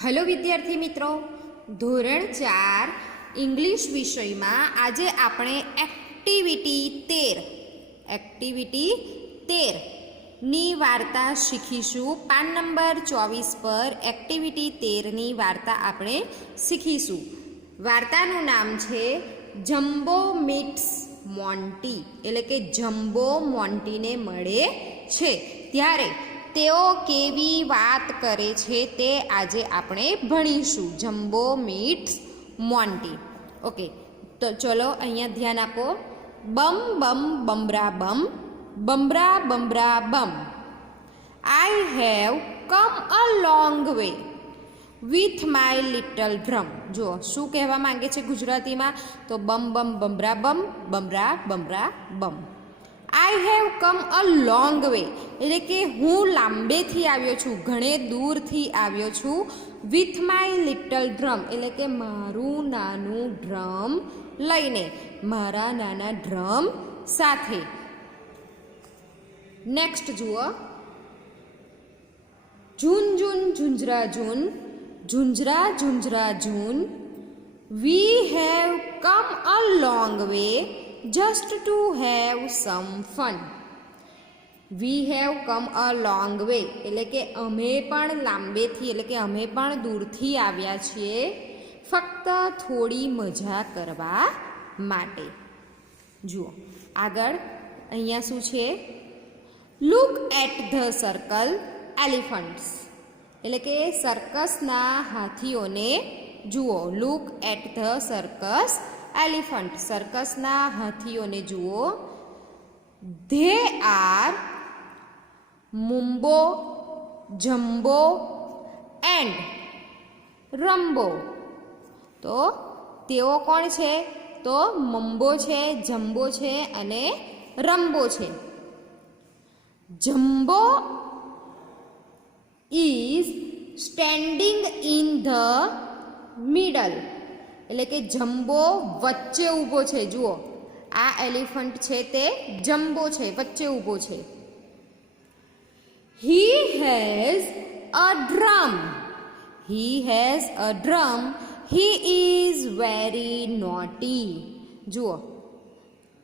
Hello विद्यार्थी मित्रों, धोरण 4 इंग्लिश विषय में आज આપણે एक्टिविटी 13 ની વાર્તા શીખીશું। પાન નંબર 24 પર એક્ટિવિટી 13 ની વાર્તા આપણે શીખીશું। વાર્તાનું નામ છે જમ્બો મીટ્સ મોન્ટી, એટલે કે જમ્બો મોન્ટીને મળે છે ત્યારે તેઓ કેવી વાત કરે છે તે આજે આપણે ભણીશું। Jumbo meets Monty. ઓકે, તો ચલો અહીંયા ધ્યાન આપો। બમ બમ બમરા બમ, બમરા બમરા બમ, I have come a long way with my little drum. જો શું કહેવા માંગે છે ગુજરાતીમાં, તો બમ બમ બમરા બમ, બમરા બમરા બમ। I have come a long way એટલે કે હું લાંબેથી આવ્યો છું, ઘણે દૂરથી આવ્યો છું। વિથ માય લિટલ ડ્રમ એટલે કે મારું નાનું ડ્રમ લઈને, મારા નાના ડ્રમ સાથે। નેક્સ્ટ જુઓ, જૂન જૂન ઝુંઝરા જૂન, ઝુંઝરા ઝુંઝરા જૂન, we have come a long way just to have some fun. We have come a long way એટલે કે અમે પણ લાંબેથી એટલે કે અમે પણ દૂરથી આવ્યા છીએ ફક્ત થોડી મજા કરવા માટે। જુઓ આગળ અહીંયા શું છે, look at the circle elephants એટલે કે સર્કસના હાથીઓને જુઓ। Look at the circus elephant, સર્કસના હાથીઓને જુઓ। They are Mumbo, Jumbo and Rumbo. તો તેઓ કોણ છે, તો મમ્બો છે, જમ્બો છે અને રમ્બો છે। Jumbo is standing in the middle એટલે કે જમ્બો વચ્ચે ઊભો છે। જુઓ આ એલિફન્ટ છે તે જમ્બો છે, વચ્ચે ઊભો છે। He has a drum, he has a drum, he is very naughty. જુઓ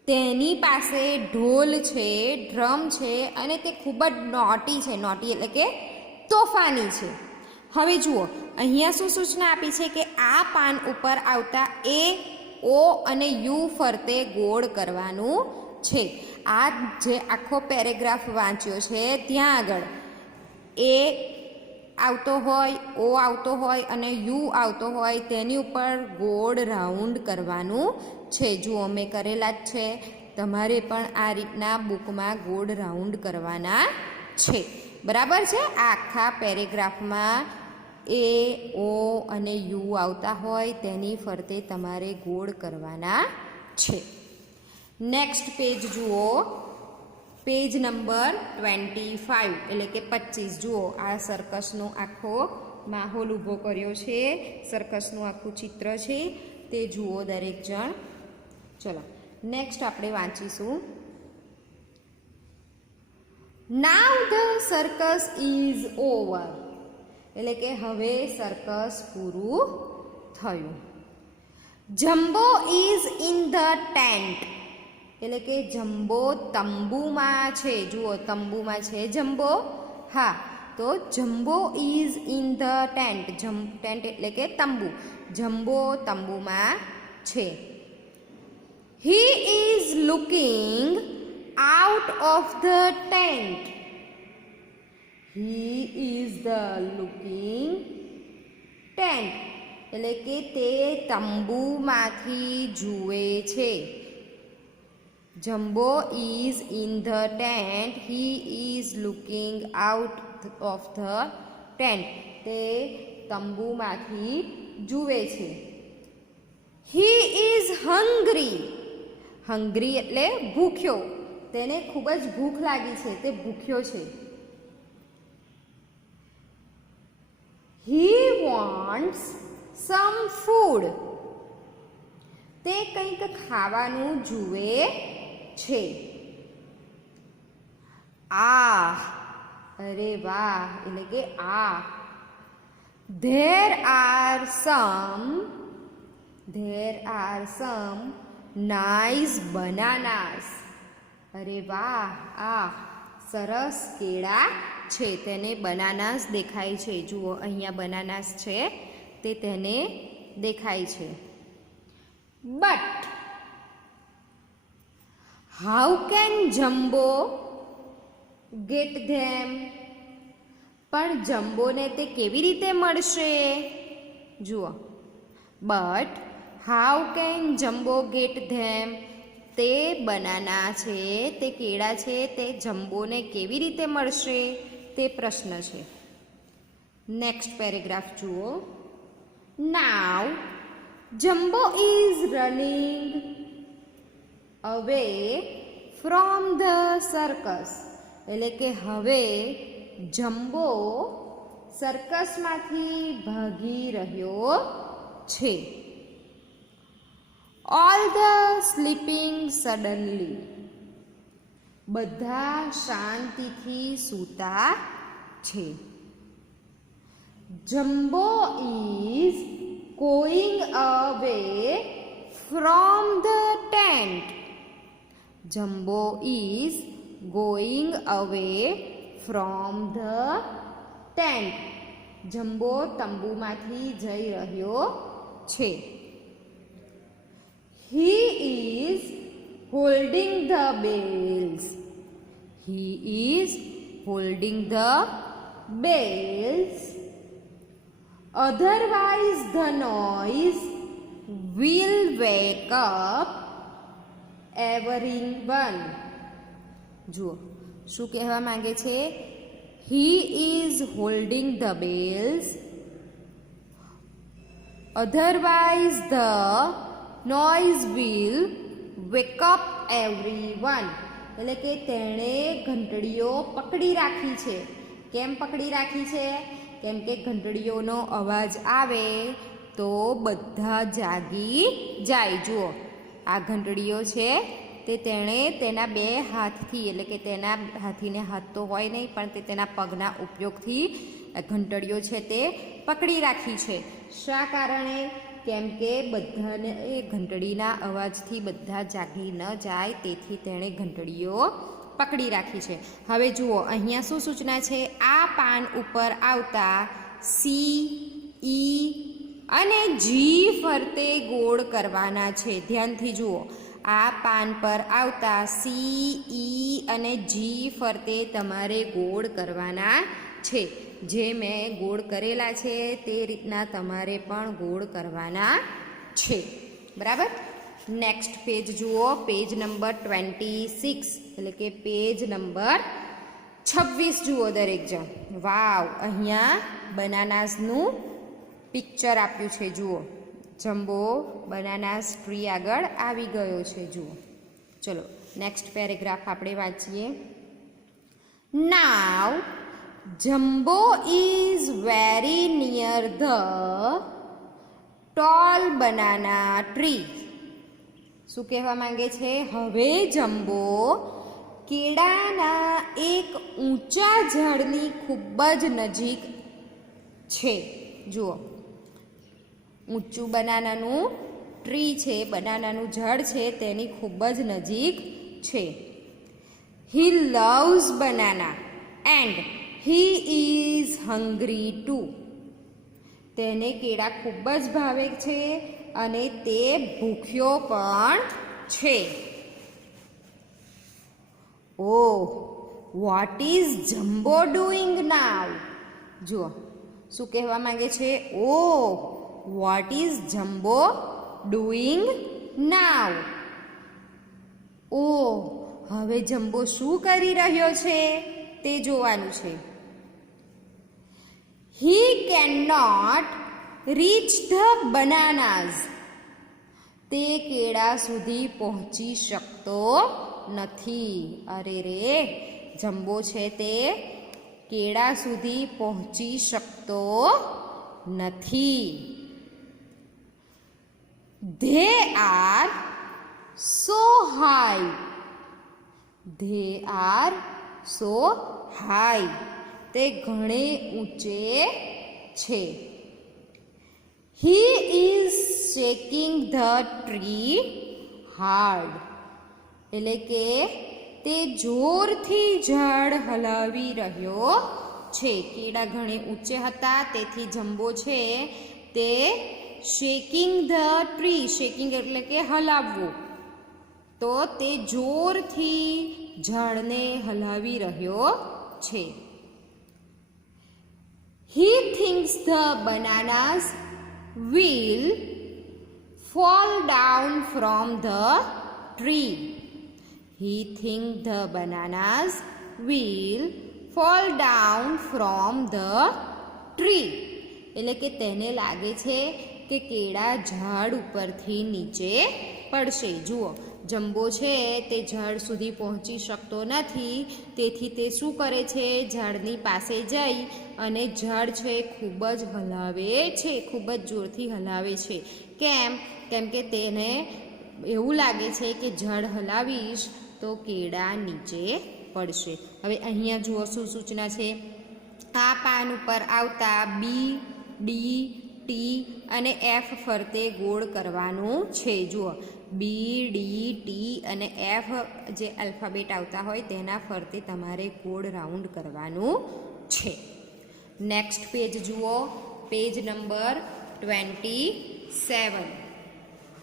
તેની પાસે ઢોલ છે, ડ્રમ છે અને તે ખૂબ જ નોટી છે। નોટી એટલે કે તોફાની છે। હવે જુઓ અહીંયા શું સૂચના આપી છે કે આ પાન ઉપર આવતા એ, ઓ અને યુ ફરતે ગોળ કરવાનું છે। આ જે આખો પેરેગ્રાફ વાંચ્યો છે ત્યાં આગળ એ આવતો હોય, ઓ આવતો હોય અને યુ આવતો હોય તેની ઉપર ગોળ રાઉન્ડ કરવાનું છે। જુઓ મેં કરેલા જ છે, તમારે પણ આ રીતના બુકમાં ગોળ રાઉન્ડ કરવાના છે, બરાબર છે। આ આખા પેરેગ્રાફમાં એ, ઓ અને યુ આવતા હોય તેની ફરતે તમારે ગોળ કરવાના છે। નેક્સ્ટ પેજ જુઓ, પેજ નંબર 25 એટલે કે 25। જુઓ આ સર્કસનો આખો માહોલ ઊભો કર્યો છે, સર્કસનું આખું ચિત્ર છે તે જુઓ દરેક જણ। ચલો નેક્સ્ટ આપણે વાંચીશું, now the circus is over એટલે કે હવે સર્કસ પૂરું થયું। Jumbo is in the tent એટલે કે જમ્બો તંબુમાં છે। જુઓ તંબુમાં છે જમ્બો, હા તો jumbo is in the tent, tent એટલે કે તંબુ, જમ્બો તંબુમાં છે। He is looking out of the tent, he is the looking tent એટલે કે તે તંબુમાંથી જુએ છે। Jumbo is in the tent, he is looking out of the tent તે તંબુમાંથી જુએ છે। હી ઇઝ હંગ્રી, હંગ્રી એટલે ભૂખ્યો, તેને ખૂબ જ ભૂખ લાગી છે, તે ભૂખ્યો છે। હી વોન્ટ્સ સમ ફૂડ તે કંઈક ખાવાનું જુએ છે। આ અરે વાહ એટલે કે આ There are some nice bananas. અરે વાહ, આ સરસ કેળા છે, તેને બનાનાસ દેખાય છે. જુઓ અહીંયા બનાનાસ છે તે તેને દેખાય છે. But how can Jumbo get them? પણ જમ્બોને તે કેવી રીતે મળશે? જુઓ, but how can Jumbo get them? તે બનાના છે, તે કેળા છે, તે જમ્બોને કેવી રીતે મળશે? તે પ્રશ્ન છે. નેક્સ્ટ પેરેગ્રાફ જુઓ. Now Jumbo is running away from the circus. એટલે કે હવે જમ્બો સર્કસમાંથી ભાગી રહ્યો છે. All the sleeping suddenly. બધા શાંતિથી સૂતા છે. Jumbo is going away from the tent. Jumbo is going away from the tent. Jumbo તંબુમાંથી જઈ રહ્યો છે. He is holding the bells. He is holding the bells. Otherwise the noise will wake up everyone. જુઓ શું કહેવા માંગે છે? He is holding the bells. Otherwise the noise will wake up everyone. એટલે કે તેણે ઘંટડીઓ પકડી રાખી છે. કેમ પકડી રાખી છે? કેમ કે ઘંટડીઓનો અવાજ આવે તો બધા જાગી જાય. જુઓ આ ઘંટડીઓ છે તે તેણે તેના બે હાથથી, એટલે કે તેના હાથીને હાથ તો હોય નહીં પણ તે તેના પગના ઉપયોગથી ઘંટડીઓ છે તે પકડી રાખી છે. શા કારણે? કેમ કે બધાને એ ઘંટડીના અવાજથી બધા જાગી ન જાય તેથી તેણે ઘંટડીઓ પકડી રાખી છે. હવે જુઓ અહીંયા શું સૂચના છે? આ પાન ઉપર આવતા સી, ઈ અને જી ફરતે ગોળ કરવાના છે. ધ્યાનથી જુઓ, આ પાન પર આવતા સી, ઈ અને જી ફરતે તમારે ગોળ કરવાના છે. જે મેં ગોળ કરેલા છે તે રીતના તમારે પણ ગોળ કરવાના છે. બરાબર. નેક્સ્ટ પેજ જુઓ, પેજ નંબર 26, એટલે કે પેજ નંબર 26 જુઓ દરેક જણ. વાવ, અહીંયા બનાનાસનું પિક્ચર આપ્યું છે. જુઓ જમ્બો બનાનાસ ટ્રી આગળ આવી ગયો છે. જુઓ ચલો નેક્સ્ટ પેરેગ્રાફ આપણે વાંચીએ. નાવ Jumbo is very near the tall banana tree. શું કહેવા માંગે છે? હવે જમ્બો કેળાના એક ઊંચા ઝાડની ખૂબ જ નજીક છે. જુઓ ઊંચું બનાનાનું ટ્રી છે, બનાનાનું ઝાડ છે તેની ખૂબ જ નજીક છે. He loves banana and he is hungry too. તેને કેળા ખૂબ જ ભાવે છે અને તે ભૂખ્યો પણ છે. Oh, what is Jumbo doing now? જુઓ શું કહેવા માંગે છે? Oh, what is Jumbo doing now? Oh, હવે જમ્બો શું કરી રહ્યો છે તે જોવાનું છે. He cannot reach the bananas. તે કેળા સુધી પહોંચી શકતો નથી. અરે રે, જમ્બો છે તે કેળા સુધી પહોંચી શકતો નથી. They are so high. They are so high. તે ઘણે ઊંચે છે. He is shaking the tree hard. એટલે કે તે જોરથી ઝાડ હલાવી રહ્યો છે. કેળા ઘણે ઊંચે હતા તેથી જમ્બો છે તે શેકિંગ ધ ટ્રી, શેકિંગ એટલે કે હલાવવું, તો તે જોરથી ઝાડને હલાવી રહ્યો છે. He thinks the bananas will fall down from the tree. He thinks the bananas will fall down from the tree. એટલે કે તેને લાગે છે કે કેળા ઝાડ ઉપરથી નીચે પડશે. જુઓ, જમ્બો છે તે ઝાડ સુધી પહોંચી શકતો નથી, તેથી તે શું કરે છે, ઝાડની પાસે જઈ અને ઝાડ છે ખૂબ જ હલાવે છે, ખૂબ જ જોરથી હલાવે છે. કેમ કે તેને એવું લાગે છે કે ઝાડ હલાવીશ તો કેળા નીચે પડશે. હવે અહીંયા જુઓ શું સૂચના છે. આ પાન ઉપર આવતા બી, ડી, ટી અને એફ ફરતે ગોળ કરવાનું છે. જુઓ, બી, ડી, ટી અને એફ જે આલ્ફાબેટ આવતા હોય તેના ફરતે તમારે ગોળ રાઉન્ડ કરવાનું છે. નેક્સ્ટ પેજ જુઓ, પેજ નંબર 27.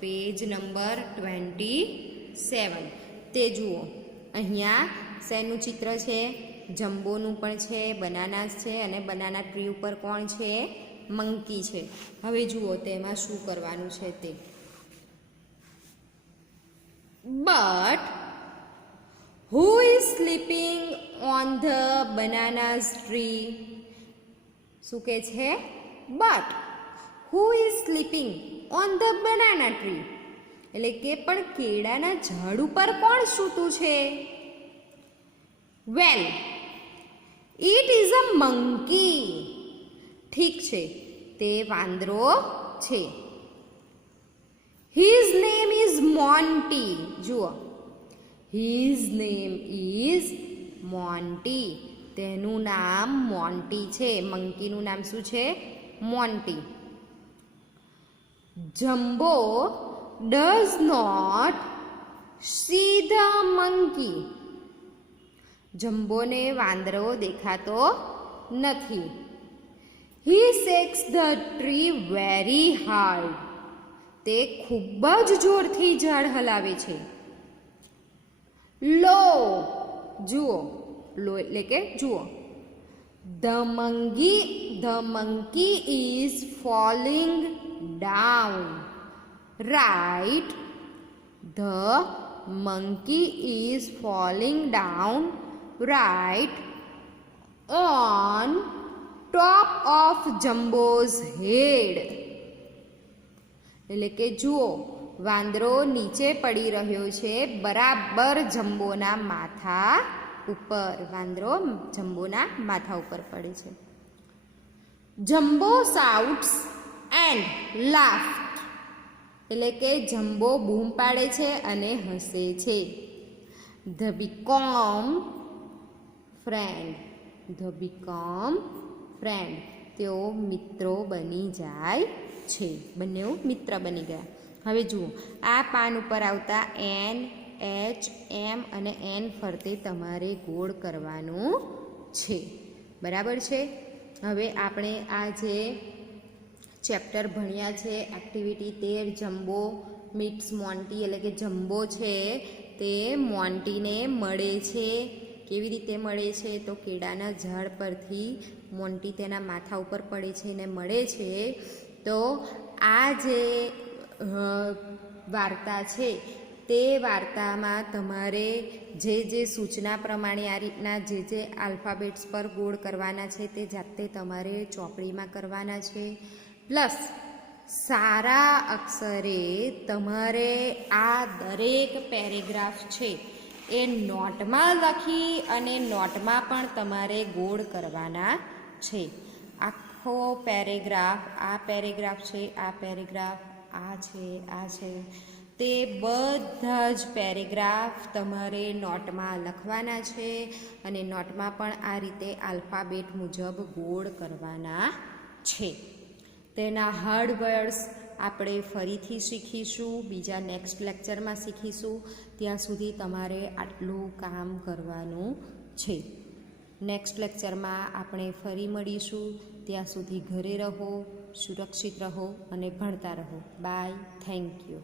પેજ નંબર 27 તે જુઓ, અહીંયા શેનું ચિત્ર છે, જમ્બોનું પણ છે, બનાનાસ છે અને બનાના ટ્રી ઉપર કોણ છે, મંકી છે. હવે જુઓ તેમાં શું કરવાનું છે તે. But who is sleeping on the bananas tree? શું કહે છે? But who is sleeping on the banana tree? એટલે કે પણ કેળાના ઝાડ ઉપર કોણ સૂતું છે? Well, it is a monkey. ઠીક છે, તે વાંદરો છે. His name is Monty. જુઓ, his name is Monty. તેનું નામ મોન્ટી છે. મંકીનું નામ શું છે? Monty. Jumbo does not see the monkey. જમ્બોને વાંદરો દેખાતો નથી. He shakes the tree very hard. તે ખૂબ જ જોરથી ઝાડ હલાવે છે. લો, જુઓ, લો એટલે કે જુઓ, the monkey is falling down. Right, the monkey is falling down right on top of Jumbo's head. એટલે કે જુઓ, વાંદરો નીચે પડી રહ્યો છે બરાબર જમ્બોના માથા ઉપર. વાંદરો જમ્બોના માથા ઉપર પડે છે. Jumbo shouts and laughs. એટલે કે જમ્બો બૂમ પાડે છે અને હસે છે. They become friend. તેઓ મિત્રો બની જાય છે. બંને મિત્ર બની ગયા. હવે જુઓ, આ પાન ઉપર આવતા એન, એચ, એમ અને એન ફરતે તમારે ગોળ કરવાનું છે. બરાબર છે. હવે આપણે આ જે ચેપ્ટર ભણ્યા છે એક્ટિવિટી 13 જમ્બો મીટ્સ મોન્ટી, એટલે કે જમ્બો છે તે મોન્ટીને મળે છે. કેવી રીતે મળે છે? તો કેળાના ઝાડ પરથી મોન્ટી તેના માથા ઉપર પડે છે ને મળે છે. તો આ જે વાર્તા છે તે વાર્તામાં તમારે જે સૂચના પ્રમાણે આ રીતના જે આલ્ફાબેટ્સ પર ગોળ કરવાના છે તે જાતે તમારે ચોપડીમાં કરવાના છે. પ્લસ સારા અક્ષરે તમારે આ દરેક પેરેગ્રાફ છે એ નોટમાં લખી અને નોટમાં પણ તમારે ગોળ કરવાના છે. આખો પેરેગ્રાફ, આ પેરેગ્રાફ છે, આ પેરેગ્રાફ, આ છે તે બધા જ પેરેગ્રાફ તમારે નોટમાં લખવાના છે અને નોટમાં પણ આ રીતે આલ્ફાબેટ મુજબ ગોળ કરવાના છે. તેના હાર્ડ વર્ડ્સ આપણે ફરીથી શીખીશું, બીજા નેક્સ્ટ લેક્ચરમાં શીખીશું. ત્યાં સુધી તમારે આટલું કામ કરવાનું છે. નેક્સ્ટ લેક્ચરમાં આપણે ફરી મળીશું. ત્યાં સુધી ઘરે રહો, સુરક્ષિત રહો અને ભણતા રહો. બાય. Thank you.